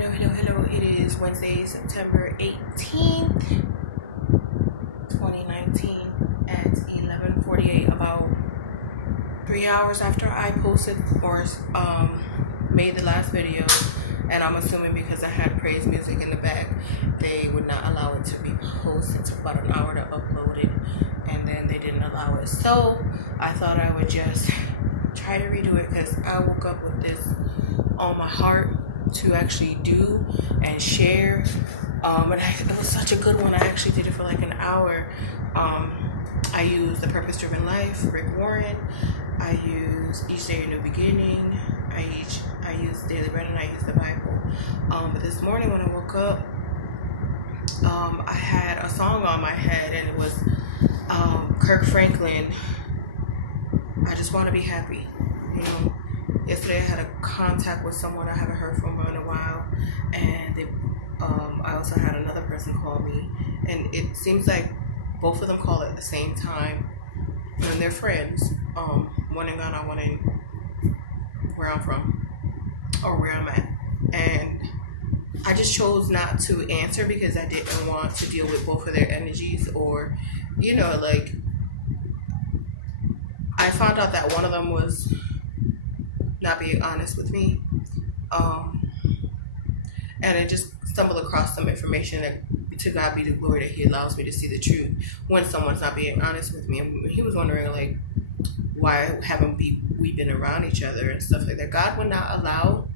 Hello. It is Wednesday, September 18th, 2019 at 11:48, about 3 hours after I posted or made the last video. And I'm assuming because I had praise music in the back, they would not allow it to be posted. It took about an hour to upload it, and then they didn't allow it. So I thought I would just try to redo it because I woke up with this on my heart to actually do and share. It was such a good one. I actually did it for like an hour. I used The Purpose Driven Life, Rick Warren. I used Each Day a New Beginning. I used Daily Bread, and I used the Bible. But this morning when I woke up, I had a song on my head, and it was Kirk Franklin, I Just Want to Be Happy. You know, yesterday I had a contact with someone I haven't heard from in a while, and I also had another person call me, and it seems like both of them call at the same time, and they're friends. One in Ghana, one in where I'm from, or where I'm at, and I just chose not to answer because I didn't want to deal with both of their energies, or, you know, like, I found out that one of them was not being honest with me, and I just stumbled across some information that, to God be the glory, that He allows me to see the truth when someone's not being honest with me. And he was wondering, like, why haven't we been around each other and stuff like that. God would not allow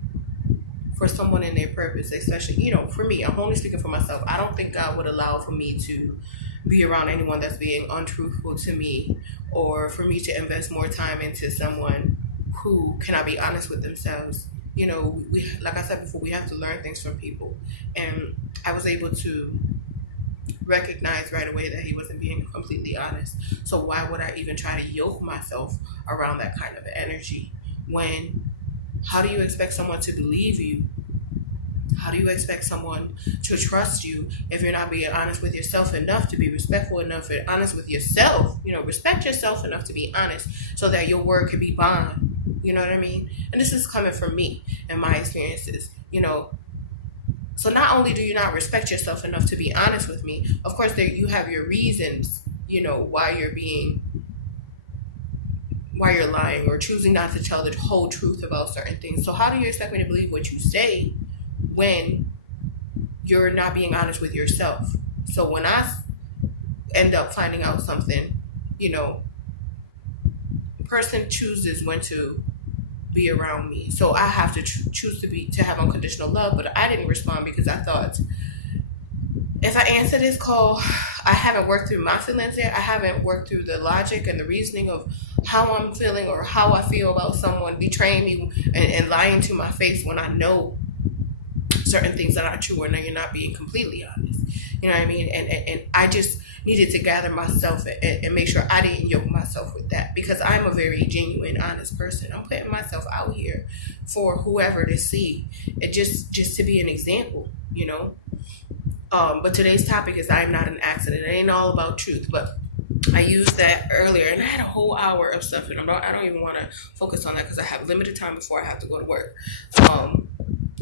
for someone in their purpose, especially, you know, for me, I'm only speaking for myself. I don't think God would allow for me to be around anyone that's being untruthful to me, or for me to invest more time into someone who cannot be honest with themselves. You know, we, like I said before, we have to learn things from people, and I was able to recognize right away that he wasn't being completely honest. So why would I even try to yoke myself around that kind of energy? When, how do you expect someone to believe you? How do you expect someone to trust you if you're not being honest with yourself enough to be respectful enough and honest with yourself? You know, respect yourself enough to be honest so that your word can be bond. You know what I mean? And this is coming from me and my experiences, you know. So not only do you not respect yourself enough to be honest with me, of course you have your reasons, you know, why you're lying or choosing not to tell the whole truth about certain things. So how do you expect me to believe what you say when you're not being honest with yourself? So when I end up finding out something, you know, the person chooses when to be around me. So I have to choose to have unconditional love, but I didn't respond because I thought, if I answer this call, I haven't worked through my feelings yet. I haven't worked through the logic and the reasoning of how I'm feeling or how I feel about someone betraying me and lying to my face when I know certain things that are true, or you're not being completely honest. You know what I mean? And I just needed to gather myself and make sure I didn't yoke myself with that, because I'm a very genuine, honest person. I'm putting myself out here for whoever to see, it just to be an example, you know. But today's topic is I'm not an accident. It ain't all about truth, but I used that earlier, and I had a whole hour of stuff, and I don't even want to focus on that because I have limited time before I have to go to work.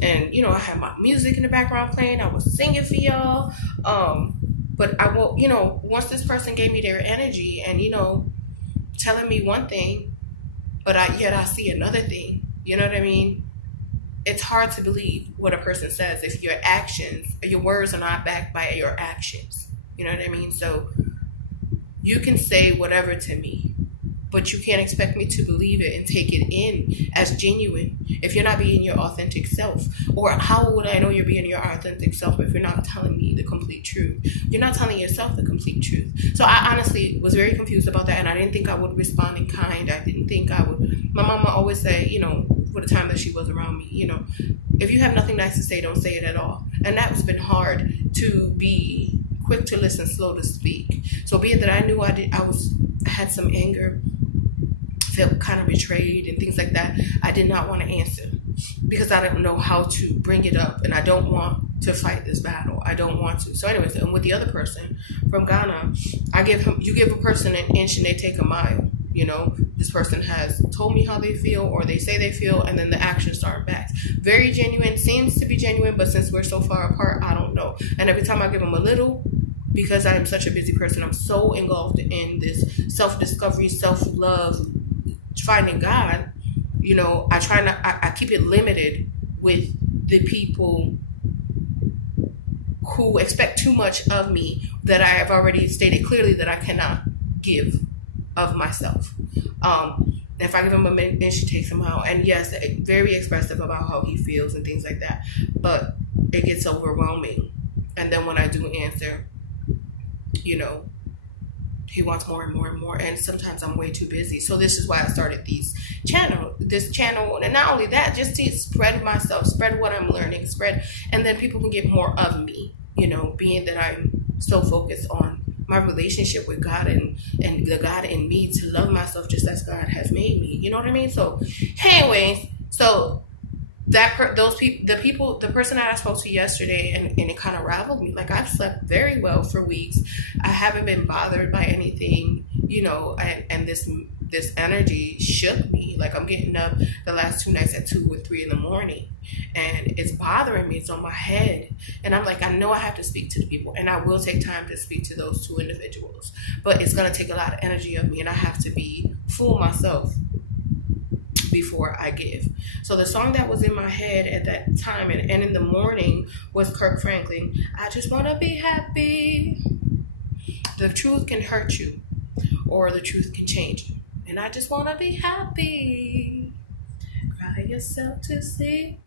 And, you know, I had my music in the background playing. I was singing for y'all. But I will, you know, once this person gave me their energy and, you know, telling me one thing, but yet I see another thing. You know what I mean? It's hard to believe what a person says if your words are not backed by your actions. You know what I mean? So you can say whatever to me, but you can't expect me to believe it and take it in as genuine if you're not being your authentic self. Or how would I know you're being your authentic self if you're not telling me the complete truth? You're not telling yourself the complete truth. So I honestly was very confused about that, and I didn't think I would respond in kind. I didn't think I would. My mama always say, you know, for the time that she was around me, you know, if you have nothing nice to say, don't say it at all. And that has been hard, to be quick to listen, slow to speak. So being that I knew I had some anger, felt kind of betrayed and things like that, I did not want to answer because I don't know how to bring it up, and I don't want to fight this battle. I don't want to. So anyways, and with the other person from Ghana, you give a person an inch and they take a mile. You know, this person has told me how they feel, or they say they feel, and then the actions aren't back. Very genuine, seems to be genuine, but since we're so far apart, I don't know. And every time I give them a little, because I am such a busy person, I'm so engulfed in this self-discovery, self-love, finding God, you know, I keep it limited with the people who expect too much of me that I have already stated clearly that I cannot give of myself. If I give him a minute, then she takes him out. And yes, very expressive about how he feels and things like that. But it gets overwhelming. And then when I do answer, you know, he wants more and more and more. And sometimes I'm way too busy. So this is why I started this channel. And not only that, just to spread myself, spread what I'm learning, and then people can get more of me, you know, being that I'm so focused on my relationship with God and the God in me, to love myself just as God has made me. You know what I mean? So anyways, so the person that I spoke to yesterday, and it kind of raveled me. Like, I've slept very well for weeks. I haven't been bothered by anything, you know, and this energy shook me. Like, I'm getting up the last 2 nights at 2 or 3 in the morning, and it's bothering me. It's on my head, and I'm like, I know I have to speak to the people, and I will take time to speak to those 2 individuals, but it's going to take a lot of energy of me, and I have to be full myself before I give. So the song that was in my head at that time and in the morning was Kirk Franklin, I Just Want to Be Happy. The truth can hurt you, or the truth can change you. And I just want to be happy. Cry yourself to sleep.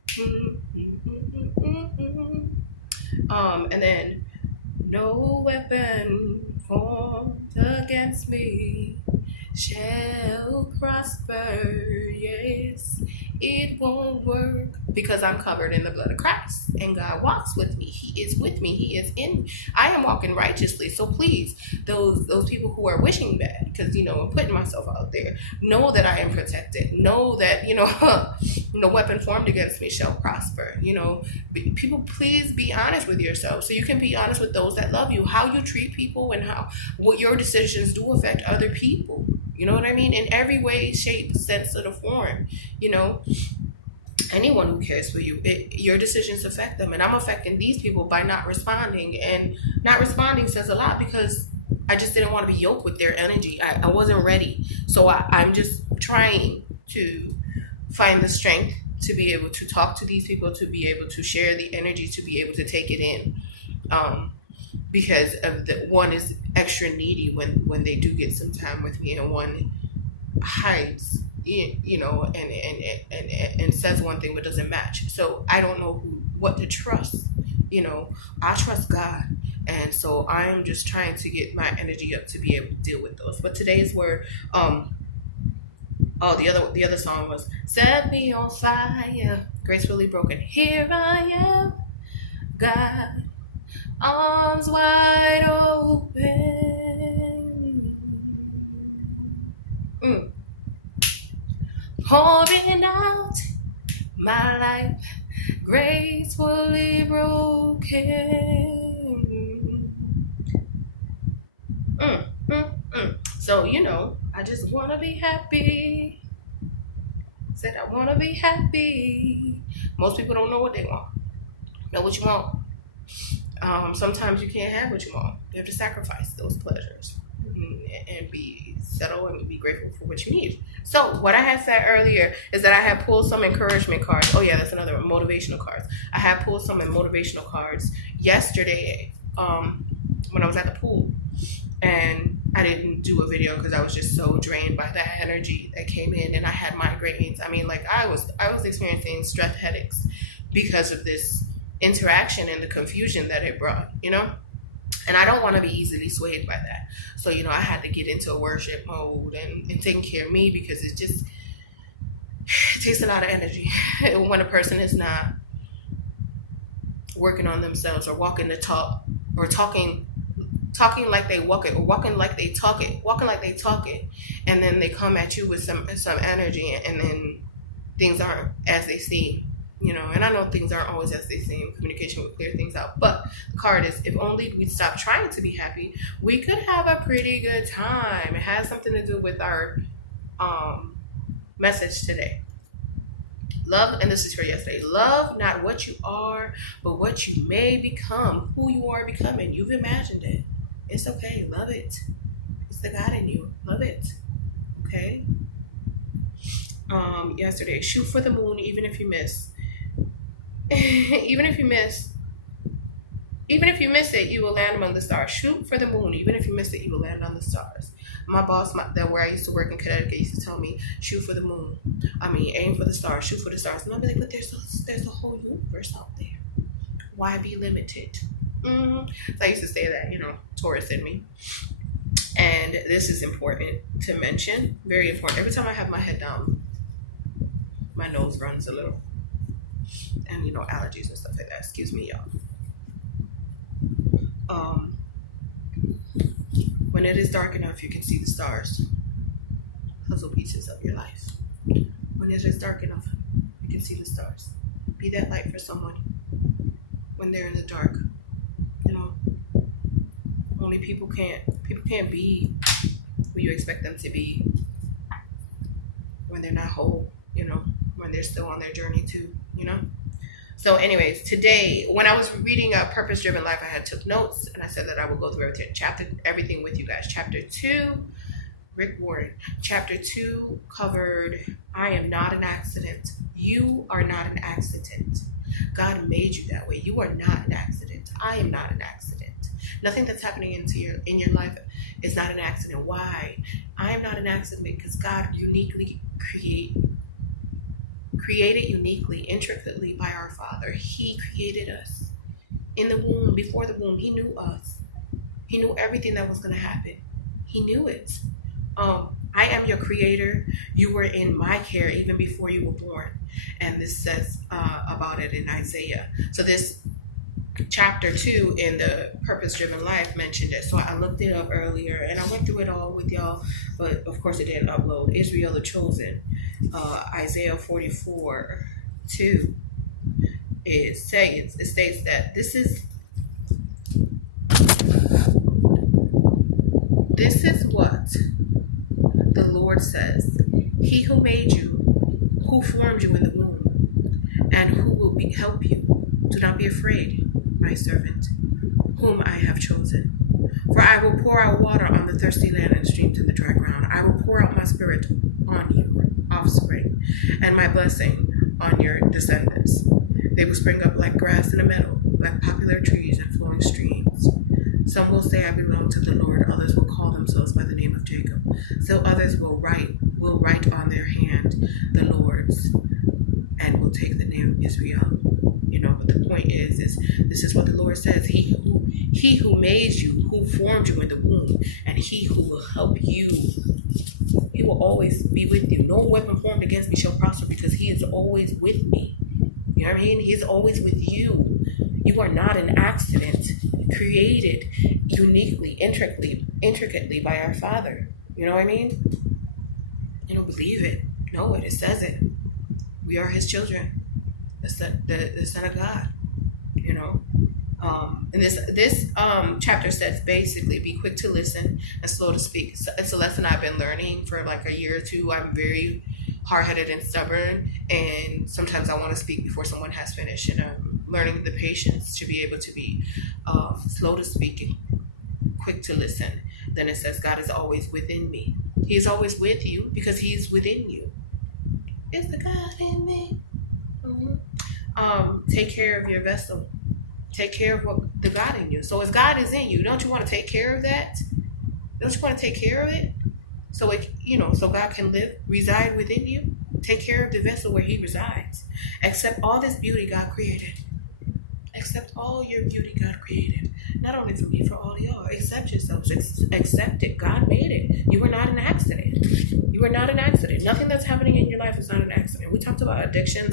And then, no weapon formed against me shall prosper. Yes, it won't work, because I'm covered in the blood of Christ, and God walks with me. He is with me. He is in me. I am walking righteously. So please, those people who are wishing bad, because, you know, I'm putting myself out there, know that I am protected. Know that, you know, no weapon formed against me shall prosper. You know, people, please be honest with yourself, so you can be honest with those that love you. How you treat people and what your decisions do affect other people. You know what I mean? In every way, shape, sense, or the form. You know, anyone who cares for you, your decisions affect them. And I'm affecting these people by not responding. And not responding says a lot, because I just didn't want to be yoked with their energy. I wasn't ready. So I'm just trying to find the strength to be able to talk to these people, to be able to share the energy, to be able to take it in. Because of one is extra needy when they do get some time with me, and one hides, you know, and says one thing but doesn't match. So I don't know what to trust. You know, I trust God, and so I am just trying to get my energy up to be able to deal with those. But today's word, the other song was Set Me on Fire, Gracefully Broken. Here I am, God, arms wide open, pouring out my life, gracefully broken. So, you know, I just want to be happy. Said I want to be happy. Most people don't know what they want. Know what you want. Sometimes you can't have what you want. You have to sacrifice those pleasures and be settled and be grateful for what you need. So what I had said earlier is that I had pulled some encouragement cards. Oh yeah, that's another one, motivational cards. I had pulled some motivational cards yesterday when I was at the pool, and I didn't do a video because I was just so drained by that energy that came in, and I had migraines. I mean, like I was experiencing stress headaches because of this interaction and the confusion that it brought, you know? And I don't want to be easily swayed by that. So, you know, I had to get into a worship mode and taking care of me, because it takes a lot of energy when a person is not working on themselves, or walking the talk, or talking like they walk it, or walking like they talk it, and then they come at you with some energy, and then things aren't as they seem. You know, and I know things aren't always as they seem. Communication will clear things out. But the card is, if only we'd stop trying to be happy, we could have a pretty good time. It has something to do with our message today. Love, and this is for yesterday. Love not what you are, but what you may become. Who you are becoming. You've imagined it. It's okay. Love it. It's the God in you. Love it. Okay. Yesterday, shoot for the moon, even if you miss. even if you miss it, you will land among the stars. Shoot for the moon, even if you miss it, you will land on the stars. My boss, that where I used to work in Connecticut, used to tell me, shoot for the moon. Aim for the stars, shoot for the stars. And I'll be like, but there's a whole universe out there. Why be limited? So I used to say that, Taurus in me. And this is important to mention, very important. Every time I have my head down, my nose runs a little. And, allergies and stuff like that. Excuse me, y'all. When it is dark enough, you can see the stars. Puzzle pieces of your life. When it is dark enough, you can see the stars. Be that light for someone when they're in the dark. Only people can't be who you expect them to be when they're not whole, when they're still on their journey too, So anyways, today, when I was reading a Purpose Driven Life, I took notes, and I said that I would go through everything with you guys. Chapter 2, Rick Warren. Chapter 2 covered, I am not an accident. You are not an accident. God made you that way. You are not an accident. I am not an accident. Nothing that's happening in your life is not an accident. Why? I am not an accident because God uniquely created uniquely, intricately by our Father. He created us in the womb, before the womb. He knew us. He knew everything that was going to happen. He knew it. I am your creator. You were in my care even before you were born. And this says about it in Isaiah. So this chapter 2 in the Purpose Driven Life mentioned it. So I looked it up earlier and I went through it all with y'all, but of course it didn't upload. Israel the Chosen, Isaiah 44:2. It states that this is what the Lord says. He who made you, who formed you in the womb, and who will help you. Do not be afraid, my servant, whom I have chosen. For I will pour out water on the thirsty land and streams in the dry ground. I will pour out my spirit on you, offspring, and my blessing on your descendants. They will spring up like grass in a meadow, like popular trees and flowing streams. Some will say, I belong to the Lord. Others will call themselves by the name of Jacob. Still others will write on their hand the Lord's, and will take the name Israel. But the point is this is what the Lord says. He who made you, who formed you in the womb, and he who will help you, he will always be with you. No weapon formed against me shall prosper, because he is always with me. You know what I mean? He is always with you. You are not an accident, created uniquely, intricately by our Father. You know what I mean? You don't believe it. Know it. It says it. We are his children. The Son of God. And this chapter says basically, be quick to listen and slow to speak. It's a lesson I've been learning for like a year or two. I'm very hard-headed and stubborn, and sometimes I want to speak before someone has finished, and I'm learning the patience to be able to be slow to speak and quick to listen. Then it says God is always within me. He is always with you because he is within you. Is the God in me? Take care of your vessel. Take care of what the God in you. So if God is in you, don't you want to take care of that? Don't you want to take care of it? So so God can reside within you. Take care of the vessel where he resides. Accept all this beauty God created. Accept all your beauty God created. Not only for me, for all of y'all. Accept yourselves. Accept it. God made it. You are not an accident. You are not an accident. Nothing that's happening in your life is not an accident. We talked about addictions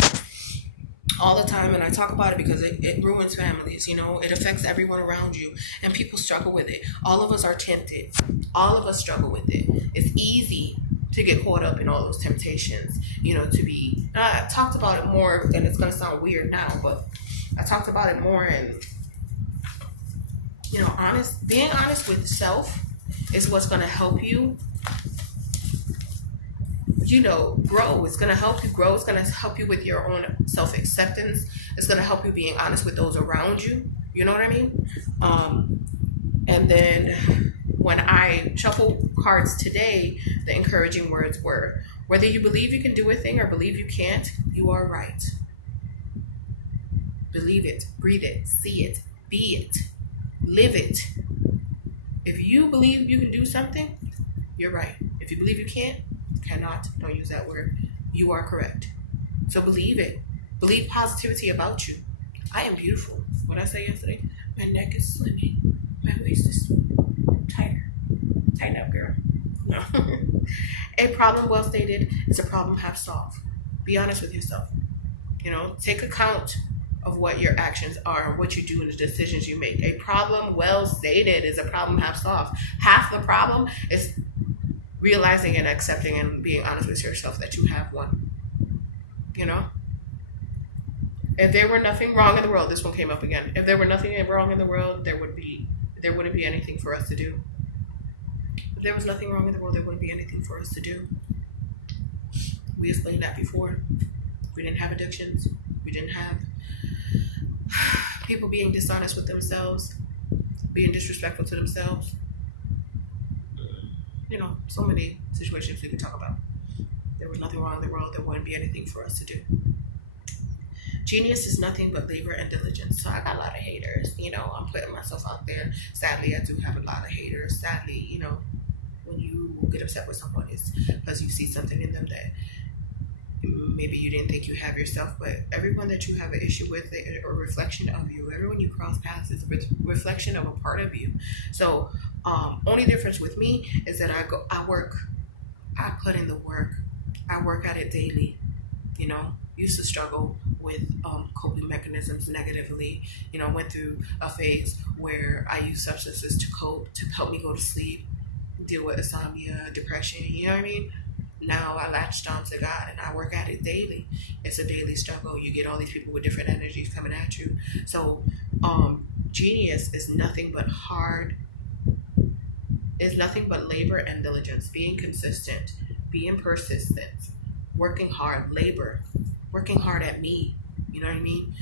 all the time, and I talk about it because it ruins families. It affects everyone around you, and people struggle with it. All of us are tempted. All of us struggle with it. It's easy to get caught up in all those temptations, to be, I talked about it more, and it's going to sound weird now, but I talked about it more, and, being honest with self is what's going to help you grow. It's going to help you grow. It's going to help you with your own self-acceptance. It's going to help you being honest with those around you. You know what I mean? And then when I shuffle cards today, the encouraging words were, whether you believe you can do a thing or believe you can't, you are right. Believe it, breathe it, see it, be it, live it. If you believe you can do something, you're right. If you believe you can't, cannot, don't use that word, you are correct. So believe it. Believe positivity about you. I am beautiful. What did I say yesterday? My neck is slimming. My waist is tighter. Tighten up, girl. No. A problem well stated is a problem half solved. Be honest with yourself. Take account of what your actions are, what you do, and the decisions you make. A problem well stated is a problem half solved. Half the problem is realizing and accepting and being honest with yourself that you have one. If there were nothing wrong in the world, this one came up again. If there were nothing wrong in the world, there wouldn't be anything for us to do. If there was nothing wrong in the world, there wouldn't be anything for us to do. We explained that before. We didn't have addictions. We didn't have people being dishonest with themselves, being disrespectful to themselves. So many situations we could talk about. There was nothing wrong in the world. There wouldn't be anything for us to do. Genius is nothing but labor and diligence. So I got a lot of haters. I'm putting myself out there. Sadly, I do have a lot of haters. Sadly, when you get upset with someone, it's because you see something in them that maybe you didn't think you have yourself. But everyone that you have an issue with, a reflection of you. Everyone you cross paths is a reflection of a part of you. So only difference with me is that I put in the work. I work at it daily. Used to struggle with coping mechanisms negatively. Went through a phase where I used substances to cope, to help me go to sleep, deal with insomnia, depression, you know what I mean? Now I latched on to God and I work at it daily. It's a daily struggle. You get all these people with different energies coming at you. So genius is nothing but labor and diligence, being consistent, being persistent, working hard, working hard at me, you know what I mean?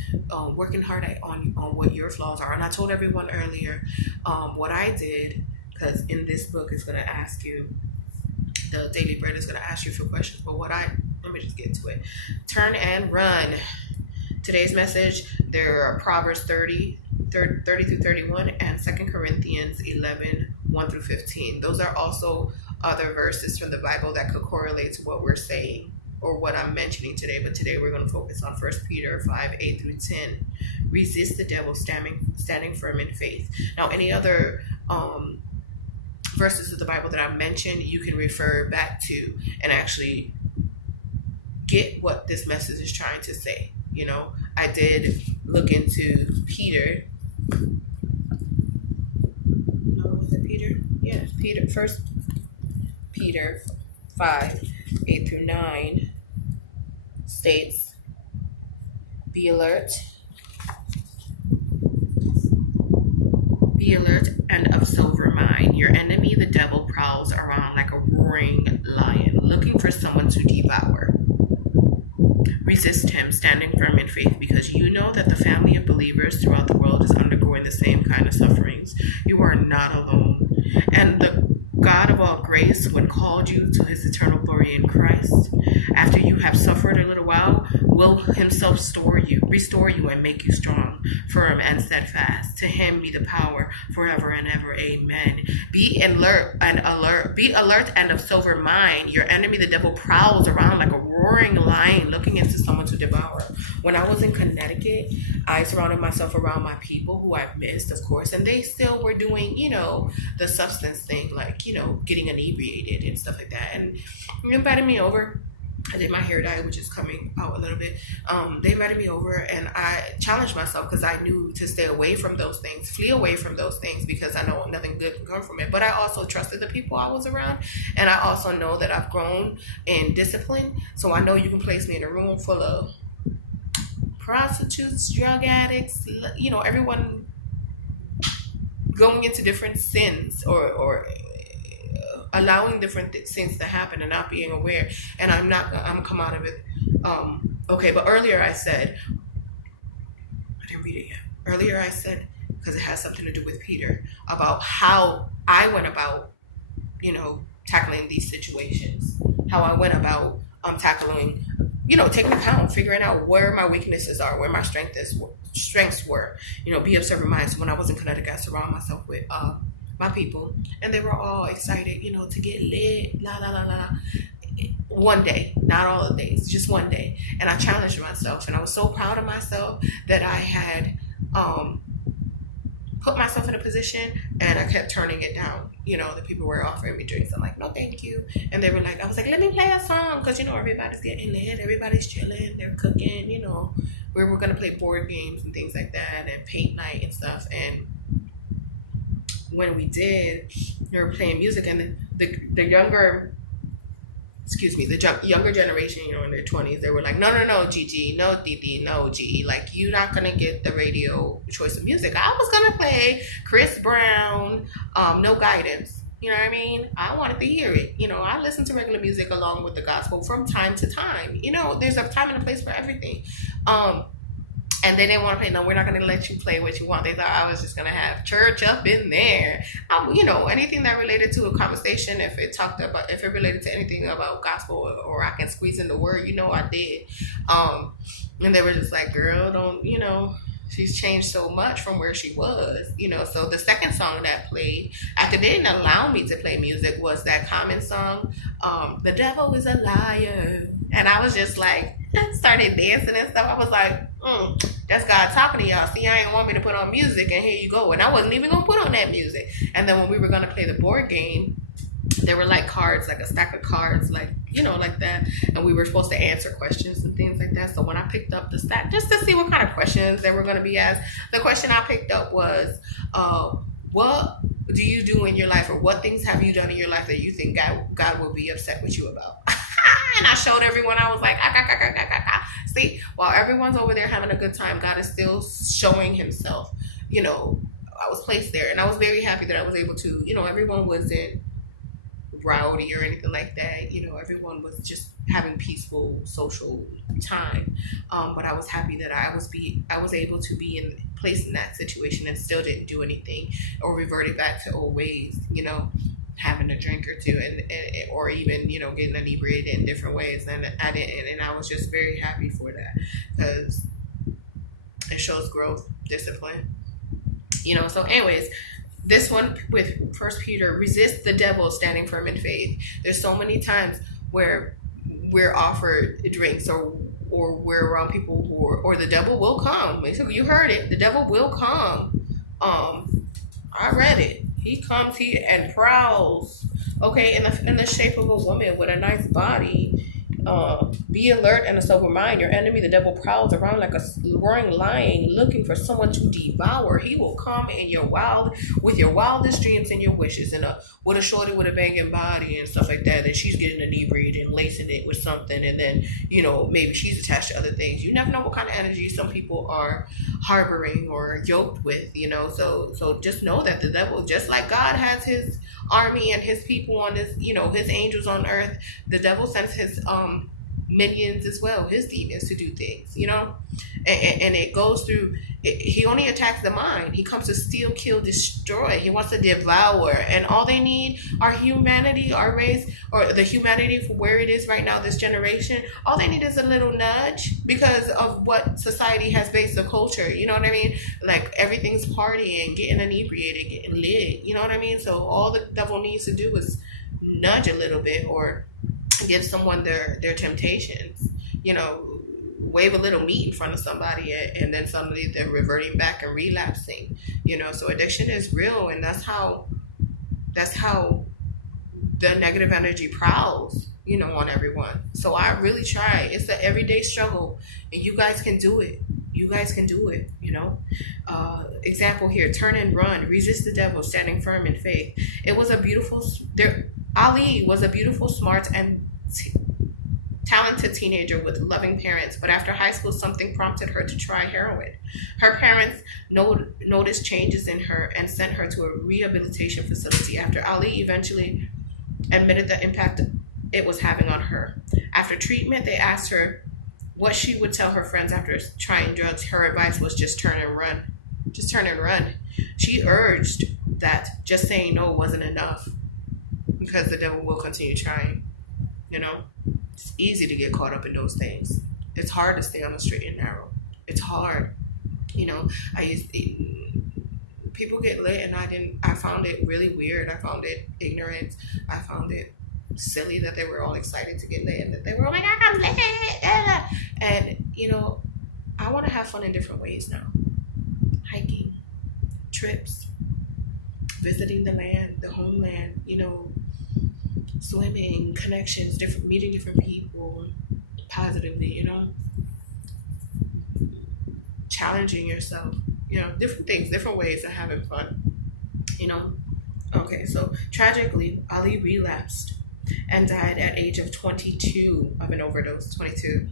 Working hard on what your flaws are. And I told everyone earlier what I did, because in this book it's going to ask you, the Daily Bread is going to ask you a few questions, but let me just get to it. Turn and run. Today's message, there are Proverbs 30 through 31 and 2 Corinthians 11, 1 through 15. Those are also other verses from the Bible that could correlate to what we're saying or what I'm mentioning today. But today we're going to focus on 1 Peter 5, 8 through 10. Resist the devil, standing firm in faith. Now, any other verses of the Bible that I mentioned, you can refer back to and actually get what this message is trying to say. I did look into Peter. No, was it Peter? Yeah, Peter. 1 Peter 5, 8 through 9 states, be alert and of sober mind. Your enemy, the devil, prowls around like a roaring lion, looking for someone to devour. Resist him, standing firm in faith, because you know that the family of believers throughout the world is undergoing the same kind of sufferings. You are not alone. And the God of all grace, when called you to his eternal glory in Christ, after you have suffered a little while, will himself restore you and make you strong, firm, and steadfast. To him be the power forever and ever. Amen. Be alert and of sober mind. Your enemy, the devil, prowls around like a roaring lion, looking into someone to devour. When I was in Connecticut, I surrounded myself around my people who I've missed, of course, and they still were doing, the substance thing, like, getting inebriated and stuff like that. And they invited me over. I did my hair dye, which is coming out a little bit. They invited me over, and I challenged myself because I knew to stay away from those things, flee away from those things, because I know nothing good can come from it. But I also trusted the people I was around, and I also know that I've grown in discipline. So I know you can place me in a room full of prostitutes, drug addicts, everyone going into different sins or allowing different things to happen and not being aware. And I'm gonna come out of it. Okay, but earlier I said, I didn't read it yet. Earlier I said, because it has something to do with Peter, about how I went about, tackling these situations, how I went about tackling, taking account, figuring out where my weaknesses are, where my strengths were, be of serving minds. When I was in Connecticut, I surrounded myself with my people, and they were all excited, to get lit, la la la la. One day, not all the days, just one day. And I challenged myself, and I was so proud of myself that I had put myself in a position, and I kept turning it down. The people were offering me drinks. I'm like, no, thank you. And they were like, I was like, let me play a song, because everybody's getting lit, everybody's chilling, they're cooking. We were gonna play board games and things like that, and paint night and stuff. And when we did, they were playing music, and the younger generation, in their 20s, they were like, no, Gigi, no, Didi, no, G, like, you're not gonna get the radio choice of music. I was gonna play Chris Brown, No Guidance. You know what I mean? I wanted to hear it. I listen to regular music along with the gospel from time to time. There's a time and a place for everything. And they didn't want to play. No, we're not going to let you play what you want. They thought I was just going to have church up in there. Anything that related to a conversation, if it related to anything about gospel, or I can squeeze in the word, I did. And they were just like, girl, don't, she's changed so much from where she was, So the second song that played, after they didn't allow me to play music, was that Common song, The Devil is a Liar. And I was just like, started dancing and stuff. I was like, that's God talking to y'all. See, I ain't want me to put on music, and here you go. And I wasn't even going to put on that music. And then when we were going to play the board game, there were like cards, like a stack of cards, like, like that. And we were supposed to answer questions and things like that. So when I picked up the stack, just to see what kind of questions they were going to be asked, the question I picked up was, what do you do in your life, or what things have you done in your life that you think God will be upset with you about? And I showed everyone. I was like, see, while everyone's over there having a good time, God is still showing himself. I was placed there, and I was very happy that I was able to, everyone wasn't rowdy or anything like that. Everyone was just having peaceful social time. But I was happy that I was able to be placed in that situation and still didn't do anything or reverted back to old ways, having a drink or two, and or even getting inebriated in different ways. And I didn't, and I was just very happy for that, because it shows growth, discipline. So anyways, this one with 1 Peter, resist the devil, standing firm in faith. There's so many times where we're offered drinks, or we're around people or the devil will come. You heard it. The devil will come. I read it. He comes here and prowls. Okay, in the shape of a woman with a nice body. Be alert and a sober mind. Your enemy, the devil, prowls around like a roaring lion, looking for someone to devour. He will come with your wildest dreams and your wishes, and with a shorty with a banging body and stuff like that. And she's getting inebriated and lacing it with something, and then maybe she's attached to other things. You never know what kind of energy some people are harboring or yoked with. So just know that the devil, just like God has his army and his people on this, his angels on earth, the devil sends his minions as well, his demons, to do things, and it goes through. He only attacks the mind. He comes to steal, kill, destroy. He wants to devour, and all they need, our humanity, our race, or the humanity for where it is right now, this generation, all they need is a little nudge, because of what society has based the culture. You know what I mean? Like, everything's partying, getting inebriated, getting lit. You know what I mean? So all the devil needs to do is nudge a little bit, or give someone their temptations, wave a little meat in front of somebody, and then suddenly they're reverting back and relapsing. So addiction is real, and that's how the negative energy prowls, on everyone. So I really try. It's an everyday struggle, and you guys can do it. Example here: turn and run, resist the devil, standing firm in faith. Ali was a beautiful, smart, and talented teenager with loving parents, but after high school, something prompted her to try heroin. Her parents noticed changes in her and sent her to a rehabilitation facility. After Ali eventually admitted the impact it was having on her. After treatment, they asked her what she would tell her friends after trying drugs. Her advice was just turn and run. Just turn and run. She urged that just saying no wasn't enough because the devil will continue trying. You know, it's easy to get caught up in those things. It's hard to stay on the straight and narrow. It's hard. You know, people get lit, and I found it really weird. I found it ignorant. I found it silly that they were all excited to get lit and that they were, oh my God, I'm lit. And, you know, I want to have fun in different ways now. Hiking, trips, visiting the land, the homeland, you know, swimming, connections, meeting different people positively, you know, challenging yourself, you know, different things, different ways of having fun, you know. Okay, so tragically, Ali relapsed and died at age of 22 of an overdose, 22.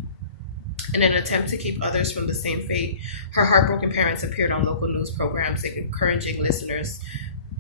In an attempt to keep others from the same fate, her heartbroken parents appeared on local news programs encouraging listeners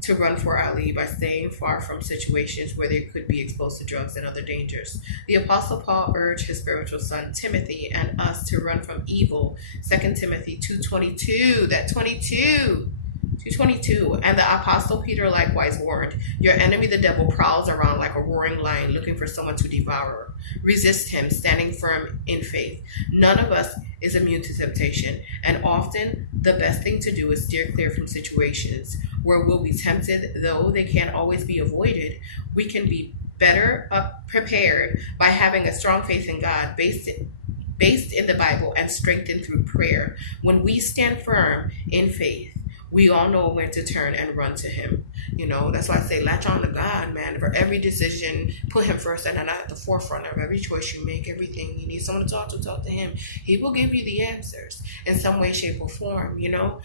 to run for Ali by staying far from situations where they could be exposed to drugs and other dangers. The Apostle Paul urged his spiritual son Timothy and us to run from evil. 2 Timothy 2:22, that 22. 2:22, and the Apostle Peter likewise warned, your enemy the devil prowls around like a roaring lion looking for someone to devour. Resist him, standing firm in faith. None of us is immune to temptation, and often the best thing to do is steer clear from situations where we'll be tempted. Though they can't always be avoided, we can be better prepared by having a strong faith in God based in the Bible and strengthened through prayer. When we stand firm in faith, we all know when to turn and run to him. You know, that's why I say latch on to God, man. For every decision, put him first and at the forefront of every choice you make, everything. You need someone to talk to him. He will give you the answers in some way, shape, or form, you know.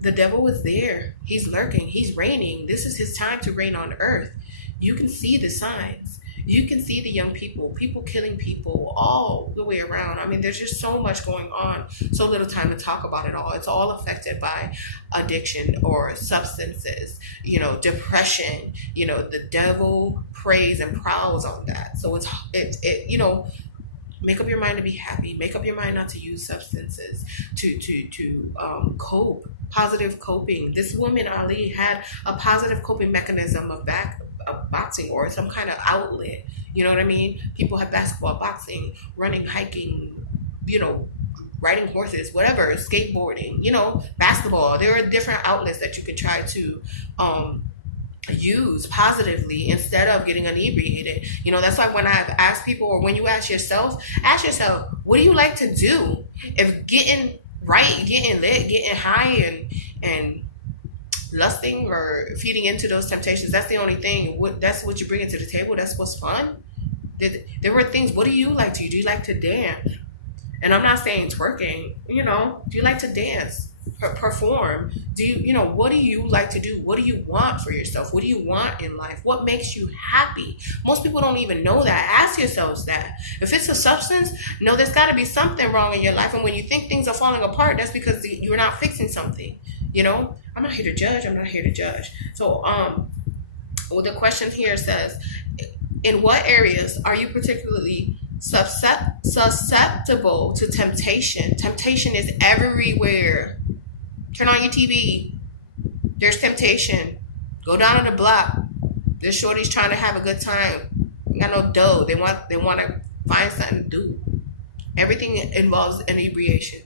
The devil is there. He's lurking. He's reigning. This is his time to reign on earth. You can see the signs. You can see the young people killing people all the way around. I mean, there's just so much going on, so little time to talk about it all. It's all affected by addiction or substances, you know, depression. You know, the devil preys and prowls on that. So it's you know, make up your mind to be happy. Make up your mind not to use substances to cope. Positive coping. This woman, Ali, had a positive coping mechanism of boxing or some kind of outlet. You know what I mean? People have basketball, boxing, running, hiking, you know, riding horses, whatever, skateboarding, you know, basketball. There are different outlets that you can try to use positively instead of getting inebriated. You know, that's why when I've asked people, or when you ask yourself, what do you like to do? If getting lit, getting high and lusting or feeding into those temptations, that's the only thing, that's what you bring into the table, that's what's fun. There were things, what do you like to do? Do you like to dance? And I'm not saying twerking, you know, do you like to dance, perform? You know, what do you like to do? What do you want for yourself? What do you want in life? What makes you happy? Most people don't even know that. Ask yourselves that. If it's a substance, no, there's got to be something wrong in your life. And when you think things are falling apart, that's because you're not fixing something. You know, I'm not here to judge. So, well, the question here says, in what areas are you particularly susceptible to temptation? Temptation is everywhere. Turn on your TV. There's temptation. Go down to the block. There's shorties trying to have a good time. They got no dough. They want to find something to do. Everything involves inebriation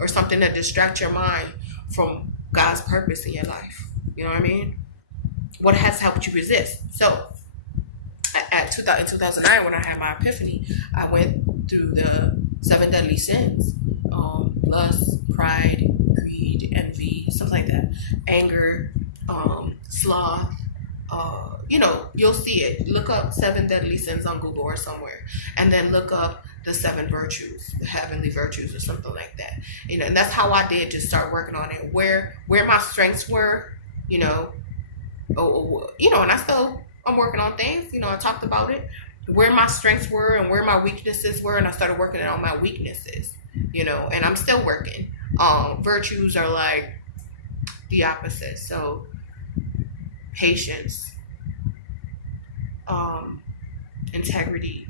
or something to distract your mind from God's purpose in your life. You know what I mean? What has helped you resist? So, in 2009, when I had my epiphany, I went through the 7 deadly sins: lust, pride, greed, envy, something like that, anger, sloth. You know, you'll see it. Look up 7 deadly sins on Google or somewhere, and then look up the 7 virtues, the heavenly virtues, or something like that. You know, and that's how I did just start working on it. Where my strengths were, you know, and I'm working on things. You know, I talked about it, where my strengths were and where my weaknesses were, and I started working on my weaknesses. You know, and I'm still working. Virtues are like the opposite. So, patience, integrity.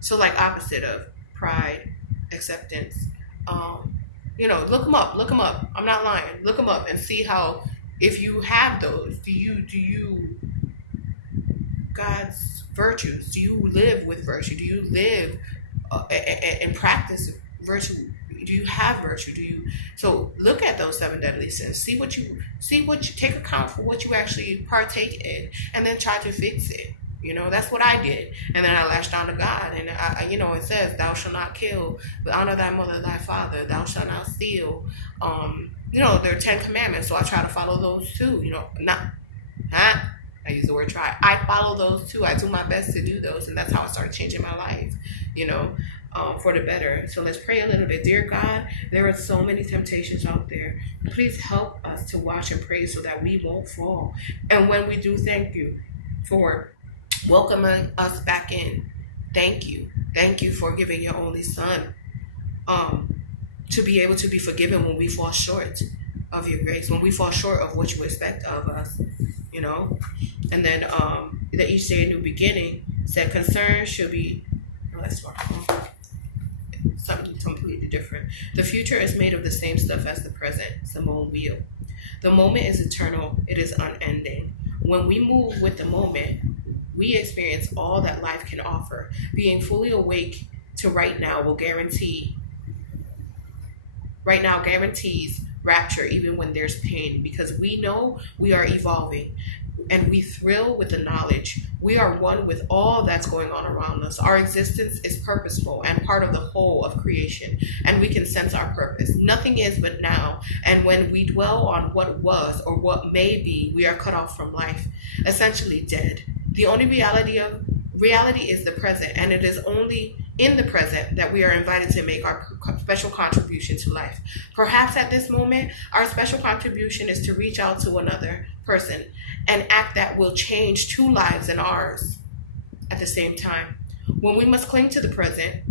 So like opposite of pride, acceptance. Look them up. Look them up. I'm not lying. Look them up and see how, if you have those, do you God's virtues? Do you live with virtue? Do you live and practice virtue? Do you have virtue? So look at those 7 deadly sins. See what you take account for what you actually partake in, and then try to fix it. That's what I did. And then I lashed on to God. And it says, thou shalt not kill, but honor thy mother and thy father. Thou shalt not steal. There are 10 commandments. So I try to follow those too. I use the word try. I follow those too. I do my best to do those. And that's how I started changing my life, for the better. So let's pray a little bit. Dear God, there are so many temptations out there. Please help us to watch and pray so that we won't fall. And when we do, thank you for welcoming us back in. Thank you for giving your only son to be able to be forgiven when we fall short of your grace, when we fall short of what you expect of us. And then that each day a new beginning said concern should be something completely different. The future is made of the same stuff as the present. Simone Weil. The moment is eternal. It is unending. When we move with the moment, we experience all that life can offer. Being fully awake to right now guarantees rapture even when there's pain, because we know we are evolving and we thrill with the knowledge. We are one with all that's going on around us. Our existence is purposeful and part of the whole of creation, and we can sense our purpose. Nothing is but now, and when we dwell on what was or what may be, we are cut off from life, essentially dead. The only reality is the present, and it is only in the present that we are invited to make our special contribution to life. Perhaps at this moment, our special contribution is to reach out to another person, an act that will change 2 lives and ours at the same time. When we must cling to the present,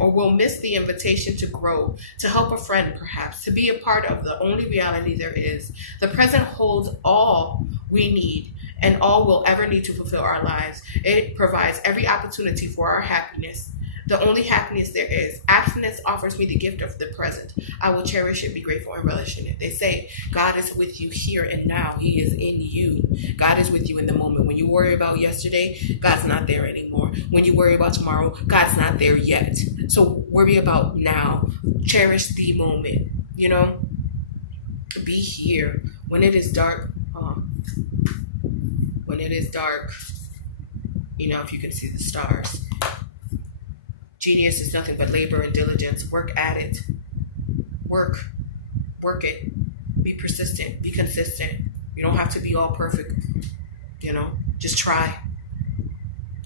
or we'll miss the invitation to grow, to help a friend perhaps, to be a part of the only reality there is. The present holds all we need and all we'll ever need to fulfill our lives. It provides every opportunity for our happiness, the only happiness there is. Abstinence offers me the gift of the present. I will cherish it, be grateful, and relish in it. They say God is with you here and now. He is in you. God is with you in the moment. When you worry about yesterday, God's not there anymore. When you worry about tomorrow, God's not there yet. So worry about now. Cherish the moment. Be here. When it is dark, if you can see the stars. Genius is nothing but labor and diligence. Work at it. Work it. Be persistent. Be consistent. You don't have to be all perfect. Just try.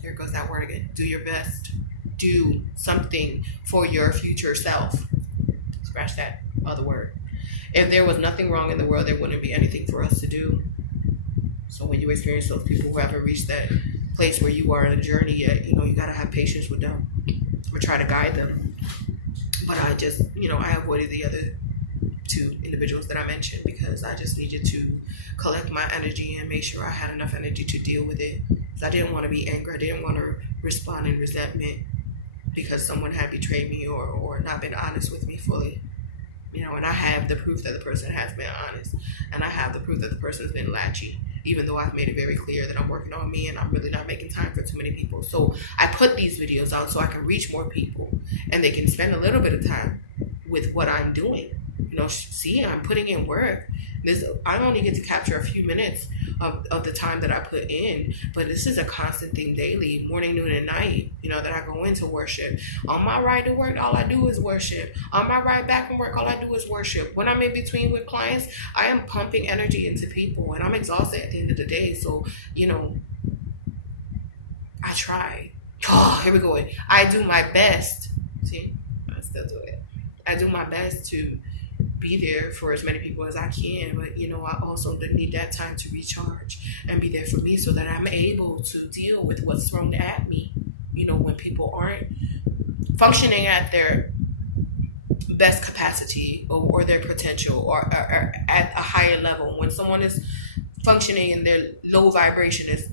There goes that word again. Do your best. Do something for your future self. Scratch that other word. If there was nothing wrong in the world, there wouldn't be anything for us to do. So when you experience those people who haven't reached that place where you are in a journey yet, you got to have patience with them or try to guide them. But I just, I avoided the other 2 individuals that I mentioned because I just needed to collect my energy and make sure I had enough energy to deal with it. Because I didn't want to be angry. I didn't want to respond in resentment because someone had betrayed me or not been honest with me fully. And I have the proof that the person has been honest. And I have the proof that the person has been latchy, even though I've made it very clear that I'm working on me and I'm really not making time for too many people. So I put these videos out so I can reach more people and they can spend a little bit of time with what I'm doing. See, I'm putting in work. I only get to capture a few minutes of the time that I put in, but this is a constant thing daily, morning, noon, and night, that I go into worship. On my ride to work, all I do is worship. On my ride back from work, all I do is worship. When I'm in between with clients, I am pumping energy into people, and I'm exhausted at the end of the day. So, I try. Oh, here we go. I do my best. See, I still do it. I do my best to be there for as many people as I can, but I also need that time to recharge and be there for me so that I'm able to deal with what's thrown at me. When people aren't functioning at their best capacity or their potential or at a higher level, when someone is functioning in their low vibration is,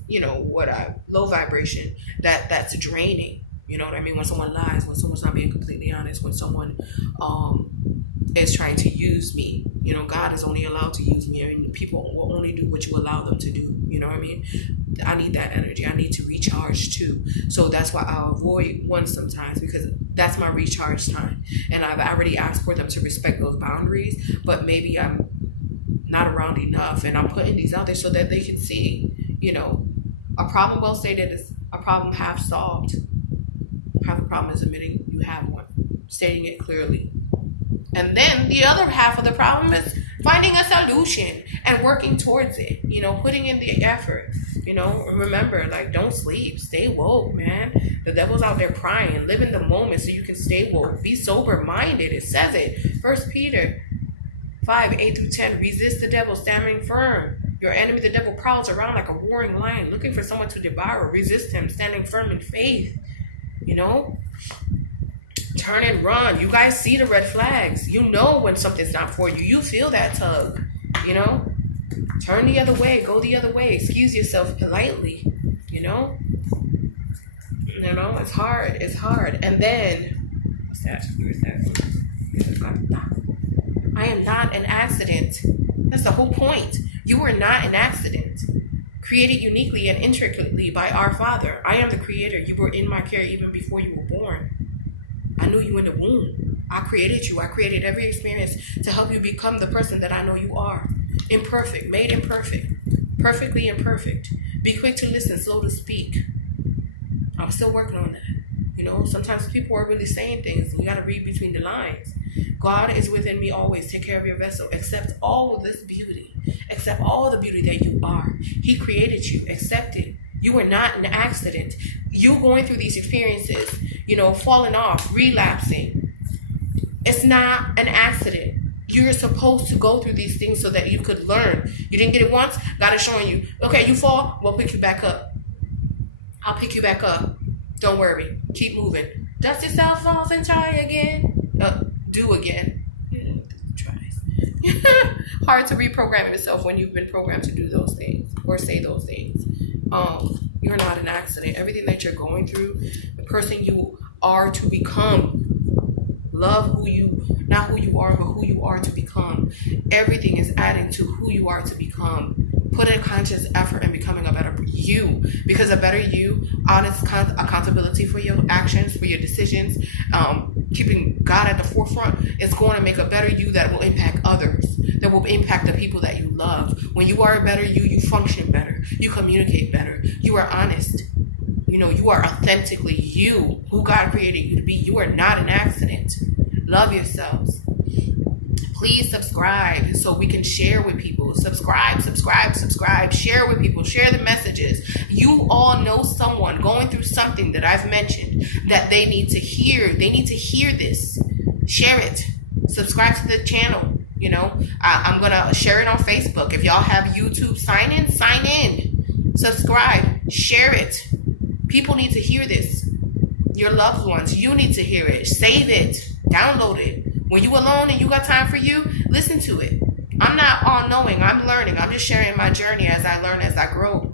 low vibration, that's draining. You know what I mean? When someone lies, when someone's not being completely honest, when someone is trying to use me, God is only allowed to use me. I mean, people will only do what you allow them to do. You know what I mean? I need that energy. I need to recharge too. So that's why I'll avoid one sometimes, because that's my recharge time. And I've already asked for them to respect those boundaries, but maybe I'm not around enough, and I'm putting these out there so that they can see, a problem well stated is a problem half solved. Half the problem is admitting you have one, stating it clearly. And then the other half of the problem is finding a solution and working towards it, putting in the effort, remember, like, don't sleep, stay woke, man. The devil's out there crying. Live in the moment so you can stay woke. Be sober minded. It says it. 1 Peter 5:8-10. Resist the devil, standing firm. Your enemy, the devil, prowls around like a roaring lion, looking for someone to devour. Resist him, standing firm in faith. Turn and run. You guys see the red flags. You know when something's not for you. You feel that tug. Turn the other way. Go the other way. Excuse yourself politely. It's hard. It's hard. And then, what's that? Where's that? I am not an accident. That's the whole point. You are not an accident. Created uniquely and intricately by our Father. I am the creator. You were in my care even before you were born. I knew you in the womb. I created you. I created every experience to help you become the person that I know you are. Imperfect, made imperfect, perfectly imperfect. Be quick to listen, slow to speak. I'm still working on that. Sometimes people are really saying things. You got to read between the lines. God is within me always. Take care of your vessel. Accept all of this beauty. Accept all the beauty that you are. He created you. Accept it. You were not an accident. You going through these experiences, falling off, relapsing. It's not an accident. You're supposed to go through these things so that you could learn. You didn't get it once, God is showing you, okay, you fall, we'll pick you back up. I'll pick you back up. Don't worry. Keep moving. Dust yourself off and try again. Do again. Tries. Hard to reprogram yourself when you've been programmed to do those things or say those things. You're not an accident. Everything that you're going through, the person you are to become, love not who you are, but who you are to become. Everything is adding to who you are to become. Put in conscious effort in becoming a better you, because a better you, honest accountability for your actions, for your decisions, keeping God at the forefront is going to make a better you that will impact others, that will impact the people that you love. When you are a better you, you function better, you communicate better, you are honest. You are authentically you, who God created you to be. You are not an accident. Love yourselves. Please subscribe so we can share with people. Subscribe. Share with people. Share the messages. You all know someone going through something that I've mentioned that they need to hear. They need to hear this. Share it. Subscribe to the channel. I'm going to share it on Facebook. If y'all have YouTube, sign in. Subscribe. Share it. People need to hear this. Your loved ones, you need to hear it. Save it. Download it. When you alone and you got time for you, listen to it. I'm not all-knowing. I'm learning. I'm just sharing my journey as I learn, as I grow.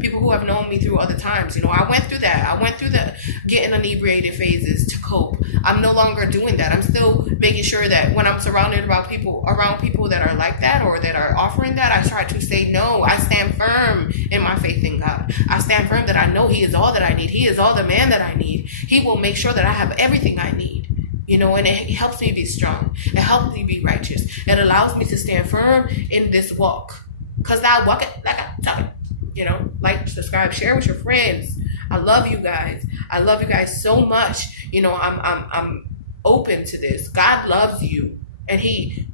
People who have known me through other times. I went through that. I went through the getting inebriated phases to cope. I'm no longer doing that. I'm still making sure that when I'm surrounded around people that are like that or that are offering that, I try to say no. I stand firm in my faith in God. I stand firm that I know He is all that I need. He is all the man that I need. He will make sure that I have everything I need. And it helps me be strong. It helps me be righteous. It allows me to stand firm in this walk. Because I walk it like I talk it. Like, subscribe, share with your friends. I love you guys. I love you guys so much. I'm open to this. God loves you. And He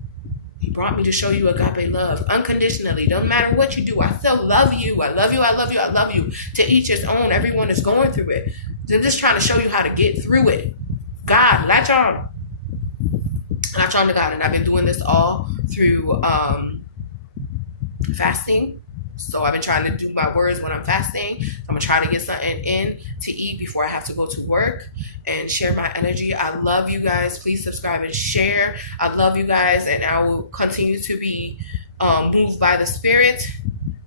brought me to show you agape love unconditionally. Don't matter what you do. I still love you. I love you. I love you. I love you. To each his own. Everyone is going through it. I'm just trying to show you how to get through it. God, latch on to God. And I've been doing this all through fasting. So I've been trying to do my words when I'm fasting. So I'm going to try to get something in to eat before I have to go to work and share my energy. I love you guys. Please subscribe and share. I love you guys, and I will continue to be moved by the Spirit.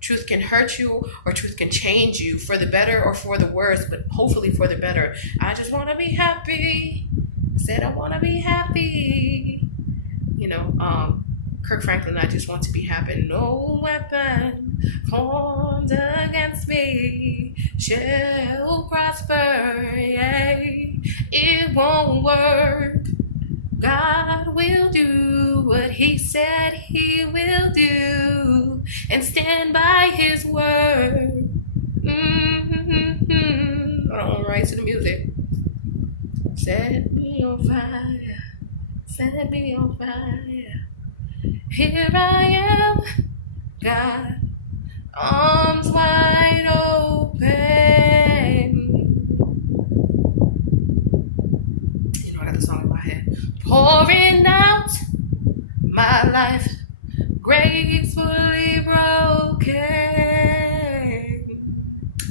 Truth can hurt you, or truth can change you for the better or for the worse, but hopefully for the better. I just want to be happy. Said I want to be happy. Kirk Franklin, I just want to be happy. No weapon formed against me shall prosper. Yea, it won't work. God will do what he said he will do and stand by his word. Right to the music. Set me on fire. Set me on fire. Here I am, God, arms wide open. I got the song in my head. Pouring out my life, gracefully broken.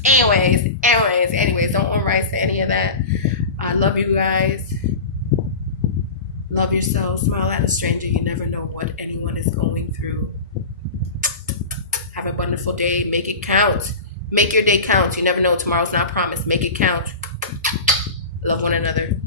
Anyways, don't unrise to any of that. I love you guys. Love yourself. Smile at a stranger. You never know what anyone is going through. Have a wonderful day. Make it count. Make your day count. You never know. Tomorrow's not promised. Make it count. Love one another.